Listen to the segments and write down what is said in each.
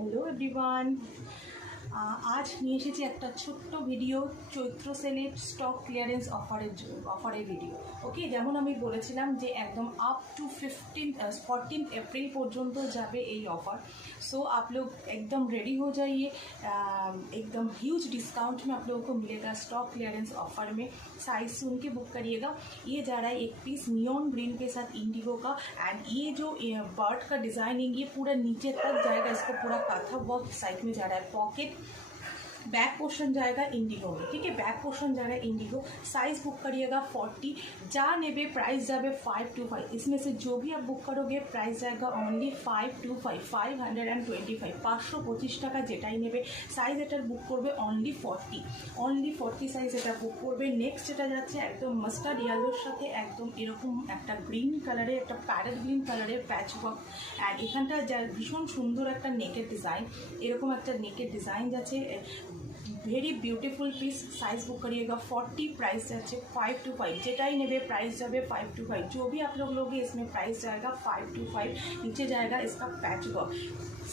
Hello everyone, আজ নিয়ে এসেছি একটা ছোট্ট ভিডিও চৈত্র সেলের স্টক ক্লিয়ারেন্স অফারের ভিডিও। ওকে, যেমন আমি বলেছিলাম যে একদম अप टू 14 अप्रैल पর্যন্ত যাবে এই ऑफर। सो आप लोग एकदम रेडी हो जाइए। एकदम ह्यूज डिस्काउंट में आप लोगों को मिलेगा स्टॉक क्लियरेंस ऑफर में। साइज सुन के बुक करिएगा। ये जा रहा है एक पीस नियॉन ग्रीन के साथ इंडिगो का। एंड ये जो बर्ड का डिज़ाइनिंग ये पूरा नीचे तक जाएगा, इसको पूरा काथा वर्क साइड में जा रहा है। पॉकेट बैक पोर्शन जाएगा इंडिगो में, ठीक है, बैक पोर्शन जा रहा है इंडिगो। साइज बुक करिएगा 40, जा नेबे प्राइस जाए 525। इसमें से जो भी आप बुक करोगे प्राइस जाएगा ओनली 525, 525, 525 টাকা যেটাই নেবে। সাইজ এটার বুক করবে অনলি 40 সাইজ এটা বুক করবে। নেক্সট এটা যাচ্ছে একদম মাস্টার্ড ইয়েলোর সাথে একদম এরকম একটা গ্রিন কালারের, একটা প্যারেট গ্রিন কালারের প্যাচ ওয়ার্ক। অ্যান্ড এখানটা যা ভীষণ সুন্দর একটা নেকের ডিজাইন, এরকম একটা নেকের ডিজাইন যাচ্ছে। Very beautiful piece. Size book करिएगा 40, प्राइस जाए 525, जेटाई नेबे प्राइस जाए 525। जो भी आप लोग लोगे इसमें प्राइस जाएगा 525। नीचे जाएगा इसका पैच वर्क।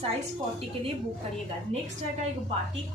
साइज 40 के लिए बुक करिएगा। नेक्स्ट जाएगा एक बाटिक,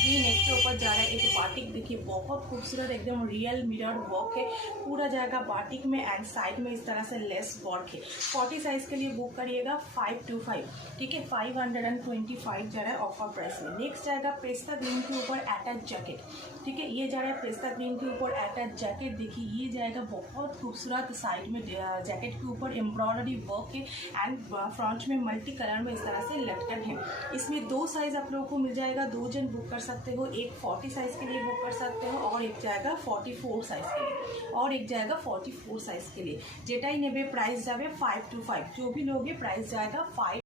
जी नेक के ऊपर जा रहा है एक बाटिक। देखिए बहुत खूबसूरत एकदम रियल मिरर वर्क है, पूरा जाएगा बाटिक में। एंड साइड में इस तरह से लेस वर्क है। 40 साइज के लिए बुक करिएगा 525, ठीक है, 525 जा रहा है ऑफर प्राइस में। नेक्स्ट जाएगा पेस्ता ग्रीन के ऊपर अटैच जैकेट, ठीक है, ये जा रहा है पेस्ता ग्रीन के ऊपर अटैच जैकेट। देखिए ये जाएगा बहुत खूबसूरत, साइड में जैकेट के ऊपर एम्ब्रॉयडरी वर्क है। एंड फ्रंट में मल्टी कलर में इस तरह से लटकन है। इसमें 2 साइज आप लोगों को मिल जाएगा, 2 जन बुक कर सकते हो। एक 40 साइज़ के लिए बुक कर सकते हो और एक जाएगा 44 साइज़ के लिए, और एक जाएगा 44 साइज़ के लिए। जेटाई नेबे प्राइस जाए 525, जो भी लोगे प्राइस जाएगा 5।